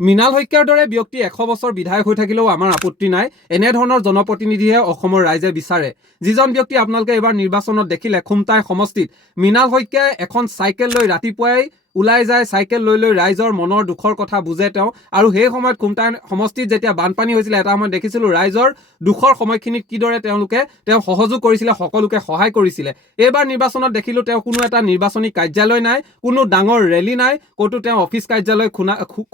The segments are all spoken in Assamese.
মৃণাল শইকীয়াৰ দৰে ব্যক্তি 100 বছৰ বিধায়ক হৈ থাকিলেও আমাৰ আপত্তি নাই। এনেধৰণৰ জনপ্ৰতিনিধিহে অসমৰ ৰাইজে বিচাৰে। যিজন ব্যক্তি আপোনালোকে এইবাৰ নিৰ্বাচনত দেখিলে খুমটাই সমষ্টিত মৃণাল শইকীয়াই এখন চাইকেল লৈ ৰাতিপুৱাই ওলাই যায়, চাইকেল লৈ ৰাইজৰ মনৰ দুখৰ কথা বুজে তেওঁ। আৰু সেই সময়ত খুমটাই সমষ্টিত যেতিয়া বানপানী হৈছিলে এটা সময়ত দেখিছিলোঁ ৰাইজৰ দুখৰ সময়খিনিত কিদৰে তেওঁ সহযোগ কৰিছিলে, সকলোকে সহায় কৰিছিলে। এইবাৰ নিৰ্বাচনত দেখিলোঁ তেওঁ কোনো এটা নিৰ্বাচনী কাৰ্যালয় নাই, কোনো ডাঙৰ ৰেলী নাই, ক'তো তেওঁ অফিচ কাৰ্যালয়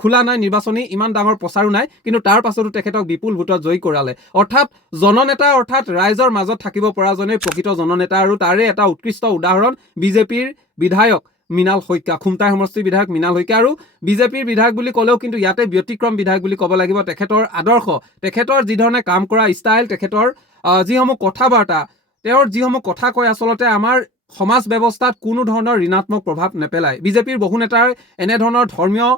খোলা নাই, নিৰ্বাচনী ইমান ডাঙৰ প্ৰচাৰো নাই, কিন্তু তাৰ পাছতো তেখেতক বিপুল ভোটত জয়ী কৰালে। অৰ্থাৎ জননেতা, অৰ্থাৎ ৰাইজৰ মাজত থাকিব পৰাজনেই প্ৰকৃত জননেতা। আৰু তাৰে এটা উৎকৃষ্ট উদাহৰণ বিজেপিৰ বিধায়ক মৃণাল শইকীয়া, খুমটাই সমষ্টিৰ বিধায়ক মৃণাল শইকীয়া। আৰু বিজেপিৰ বিধায়ক বুলি ক'লেও কিন্তু ইয়াতে ব্যতিক্ৰম বিধায়ক বুলি ক'ব লাগিব। তেখেতৰ আদৰ্শ, তেখেতৰ যিধৰণে কাম কৰা ষ্টাইল, তেখেতৰ যিসমূহ কথা বাৰ্তা, তেওঁৰ যিসমূহ কথা কয় আচলতে আমাৰ সমাজ ব্যৱস্থাত কোনো ধৰণৰ ঋণাত্মক প্ৰভাৱ নেপেলায়। বিজেপিৰ বহু নেতাৰ এনেধৰণৰ ধৰ্মীয়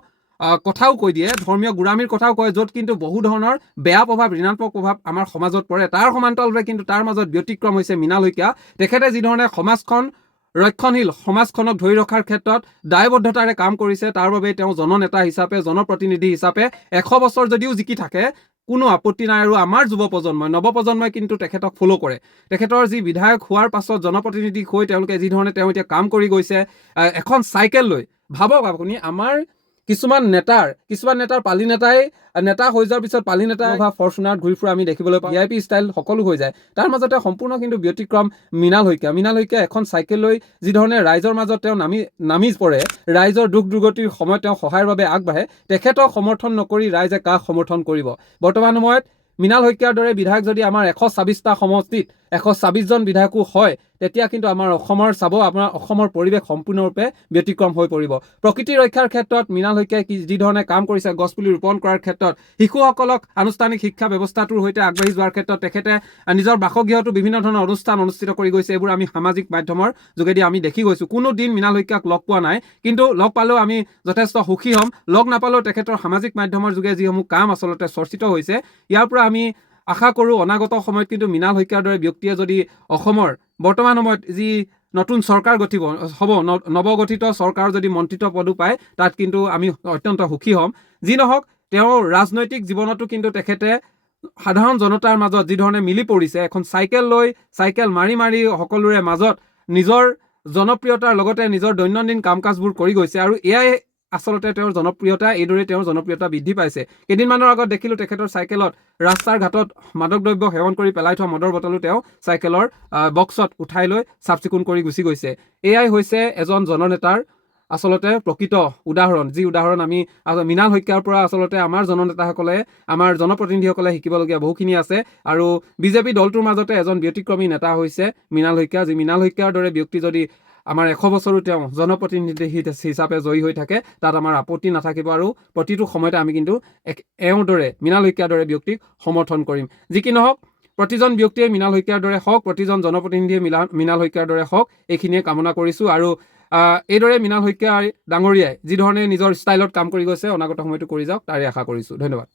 কথাও কৈ দিয়ে, ধৰ্মীয় গোড়ামীৰ কথাও কয়, য'ত কিন্তু বহু ধৰণৰ বেয়া প্ৰভাৱ, ঋণাত্মক প্ৰভাৱ আমাৰ সমাজত পৰে। তাৰ সমান্তৰালভাৱে কিন্তু তাৰ মাজত ব্যতিক্ৰম হৈছে মৃণাল শইকীয়া। তেখেতে যিধৰণে সমাজখন ৰক্ষণশীল, সমাজখনক ধৰি ৰখাৰ ক্ষেত্ৰত দায়বদ্ধতাৰে কাম কৰিছে, তাৰ বাবে তেওঁ জননেতা হিচাপে, জনপ্ৰতিনিধি হিচাপে 100 বছৰ যদিও জিকি থাকে কোনো আপত্তি নাই। আৰু আমাৰ যুৱ প্ৰজন্মই, নৱপ্ৰজন্মই কিন্তু তেখেতক ফ'ল' কৰে। তেখেতৰ যি বিধায়ক হোৱাৰ পাছত জনপ্ৰতিনিধি হৈ তেওঁলোকে যিধৰণে তেওঁ এতিয়া কাম কৰি গৈছে, এখন চাইকেল লৈ, ভাবক আপুনি, আমাৰ কিছুমান নেতাৰ পালি নেতাই নেতা হৈ যোৱাৰ পিছত পালি নেতা ফৰ্চুনাৰত ঘূৰি ফুৰা আমি দেখিবলৈ পাওঁ, VIP ষ্টাইল সকলো হৈ যায়। তাৰ মাজতে সম্পূৰ্ণ কিন্তু ব্যতিক্ৰম মৃণাল শইকীয়া এখন চাইকেল লৈ যিধৰণে ৰাইজৰ মাজত তেওঁ নামি পৰে, ৰাইজৰ দুখ দুৰ্গতিৰ সময়ত তেওঁ সহায়ৰ বাবে আগবাঢ়ে। তেখেতক সমৰ্থন নকৰি ৰাইজে কাক সমৰ্থন কৰিব? বৰ্তমান সময়ত মৃণাল শইকীয়াৰ দৰে বিধায়ক যদি আমাৰ 126টা সমষ্টিত 126জন বিধায়কো হয়, তেতিয়া কিন্তু আমাৰ অসমৰ পৰিৱেশ সম্পূৰ্ণৰূপে ব্যতিক্ৰম হৈ পৰিব। প্ৰকৃতি ৰক্ষাৰ ক্ষেত্ৰত মৃণাল শইকীয়াই যিধৰণে কাম কৰিছে, গছপুলি ৰোপণ কৰাৰ ক্ষেত্ৰত, শিশুসকলক আনুষ্ঠানিক শিক্ষা ব্যৱস্থাটোৰ সৈতে আগবাঢ়ি যোৱাৰ ক্ষেত্ৰত তেখেতে নিজৰ বাসগৃহতো বিভিন্ন ধৰণৰ অনুষ্ঠান অনুষ্ঠিত কৰি গৈছে। এইবোৰ আমি সামাজিক মাধ্যমৰ যোগেদি আমি দেখি গৈছোঁ। কোনো দিন মৃণাল শইকীয়াক লগ পোৱা নাই, কিন্তু লগ পালেও আমি যথেষ্ট সুখী হ'ম। লগ নাপালেও তেখেতৰ সামাজিক মাধ্যমৰ যোগে যিসমূহ কাম আচলতে চৰ্চিত হৈছে, ইয়াৰ পৰা আমি আশা কৰোঁ অনাগত সময়ত কিন্তু মৃণাল শইকীয়াৰ দৰে ব্যক্তিয়ে যদি অসমৰ বৰ্তমান সময়ত যি নতুন চৰকাৰ হ'ব, নৱগঠিত চৰকাৰৰ যদি মন্ত্ৰিত্ব পদো পায়, তাত কিন্তু আমি অত্যন্ত সুখী হ'ম। যি নহওক, তেওঁৰ ৰাজনৈতিক জীৱনতো কিন্তু তেখেতে সাধাৰণ জনতাৰ মাজত যিধৰণে মিলি পৰিছে, এখন চাইকেল মাৰি সকলোৰে মাজত নিজৰ জনপ্ৰিয়তাৰ লগতে নিজৰ দৈনন্দিন কাম কাজবোৰ কৰি গৈছে। আৰু এয়াই আচলতে তেওঁৰ জনপ্ৰিয়তা, এইদৰে তেওঁৰ জনপ্ৰিয়তা বৃদ্ধি পাইছে। কেইদিনমানৰ আগত দেখিলোঁ তেখেতৰ চাইকেলত ৰাস্তাৰ ঘাটত মাদক দ্ৰব্য সেৱন কৰি পেলাই থোৱা মদৰ বটলো তেওঁ চাইকেলৰ বক্সত উঠাই লৈ চাফ চিকুণ কৰি গুচি গৈছে। এয়াই হৈছে এজন জননেতাৰ আচলতে প্ৰকৃত উদাহৰণ, যি উদাহৰণ আমি মৃণাল শইকীয়াৰ পৰা আচলতে আমাৰ জননেতাসকলে, আমাৰ জনপ্ৰতিনিধিসকলে শিকিবলগীয়া বহুখিনি আছে। আৰু বিজেপি দলটোৰ মাজতে এজন ব্যতিক্ৰমী নেতা হৈছে মৃণাল শইকীয়া। যি মৃণাল শইকীয়াৰ দৰে ব্যক্তি যদি আমাৰ 100 বছৰো তেওঁ জনপ্ৰতিনিধি হিচাপে জয়ী হৈ থাকে, তাত আমাৰ আপত্তি নাথাকিব। আৰু প্ৰতিটো সময়তে আমি কিন্তু মৃণাল শইকীয়াৰ দৰে ব্যক্তিক সমৰ্থন কৰিম। যি কি নহওক, প্ৰতিজন ব্যক্তিয়ে মৃণাল শইকীয়াৰ দৰে হওক, প্ৰতিজন জনপ্ৰতিনিধিয়ে মৃণাল শইকীয়াৰ দৰে হওক, এইখিনিয়ে কামনা কৰিছোঁ। আৰু এইদৰে মৃণাল শইকীয়া ডাঙৰীয়াই যিধৰণে নিজৰ ষ্টাইলত কাম কৰি গৈছে, অনাগত সময়তো কৰি যাওক, তাৰে আশা কৰিছোঁ। ধন্যবাদ।